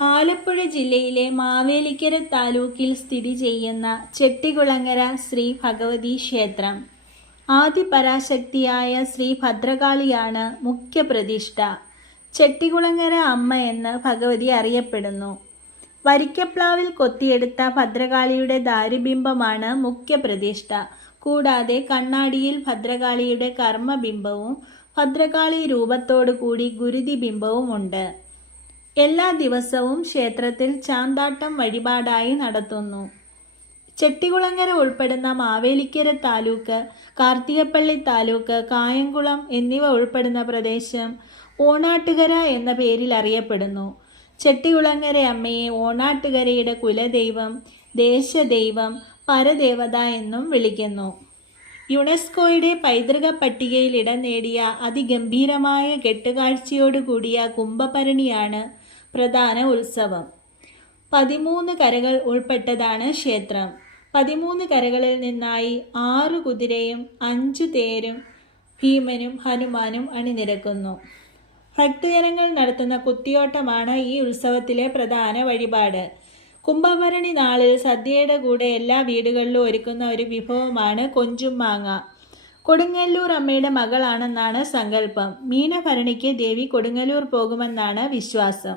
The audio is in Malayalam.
ആലപ്പുഴ ജില്ലയിലെ മാവേലിക്കര താലൂക്കിൽ സ്ഥിതി ചെയ്യുന്ന ചെട്ടികുളങ്ങര ശ്രീ ഭഗവതി ക്ഷേത്രം. ആദിപരാശക്തിയായ ശ്രീ ഭദ്രകാളിയാണ് മുഖ്യപ്രതിഷ്ഠ ചെട്ടികുളങ്ങര അമ്മ എന്ന് ഭഗവതി അറിയപ്പെടുന്നു. വരിക്കപ്ലാവിൽ കൊത്തിയെടുത്ത ഭദ്രകാളിയുടെ ദാരുബിംബമാണ് മുഖ്യപ്രതിഷ്ഠ കൂടാതെ കണ്ണാടിയിൽ ഭദ്രകാളിയുടെ കർമ്മബിംബവും ഭദ്രകാളി രൂപത്തോടു കൂടി ഗുരുതി ബിംബവുമുണ്ട് എല്ലാ ദിവസവും ക്ഷേത്രത്തിൽ ചാന്താട്ടം വഴിപാടായി നടത്തുന്നു. ചെട്ടികുളങ്ങര ഉൾപ്പെടുന്ന മാവേലിക്കര താലൂക്ക് കാർത്തികപ്പള്ളി താലൂക്ക് കായംകുളം എന്നിവ ഉൾപ്പെടുന്ന പ്രദേശം ഓണാട്ടുകര എന്ന പേരിൽ അറിയപ്പെടുന്നു. ചെട്ടികുളങ്ങര അമ്മയെ ഓണാട്ടുകരയുടെ കുലദൈവം ദേശദൈവം പരദേവത എന്നും വിളിക്കുന്നു. യുനെസ്കോയുടെ പൈതൃക പട്ടികയിൽ ഇടം നേടിയ അതിഗംഭീരമായ കെട്ടുകാഴ്ചയോടുകൂടിയ കുംഭഭരണിയാണ് പ്രധാന ഉത്സവം. പതിമൂന്ന് കരകൾ ഉൾപ്പെട്ടതാണ് ക്ഷേത്രം. പതിമൂന്ന് കരകളിൽ നിന്നായി ആറ് കുതിരയും അഞ്ചു തേരും ഭീമനും ഹനുമാനും അണിനിരക്കുന്നു. ഭക്തജനങ്ങൾ നടത്തുന്ന കുത്തിയോട്ടമാണ് ഈ ഉത്സവത്തിലെ പ്രധാന വഴിപാട്. കുംഭഭരണി നാളിൽ സദ്യയുടെ കൂടെ എല്ലാ വീടുകളിലും ഒരുക്കുന്ന ഒരു വിഭവമാണ് കൊഞ്ചും മാങ്ങ. കൊടുങ്ങല്ലൂർ അമ്മയുടെ മകളാണെന്നാണ് സങ്കല്പം. മീനഭരണിക്ക് ദേവി കൊടുങ്ങല്ലൂർ പോകുമെന്നാണ് വിശ്വാസം.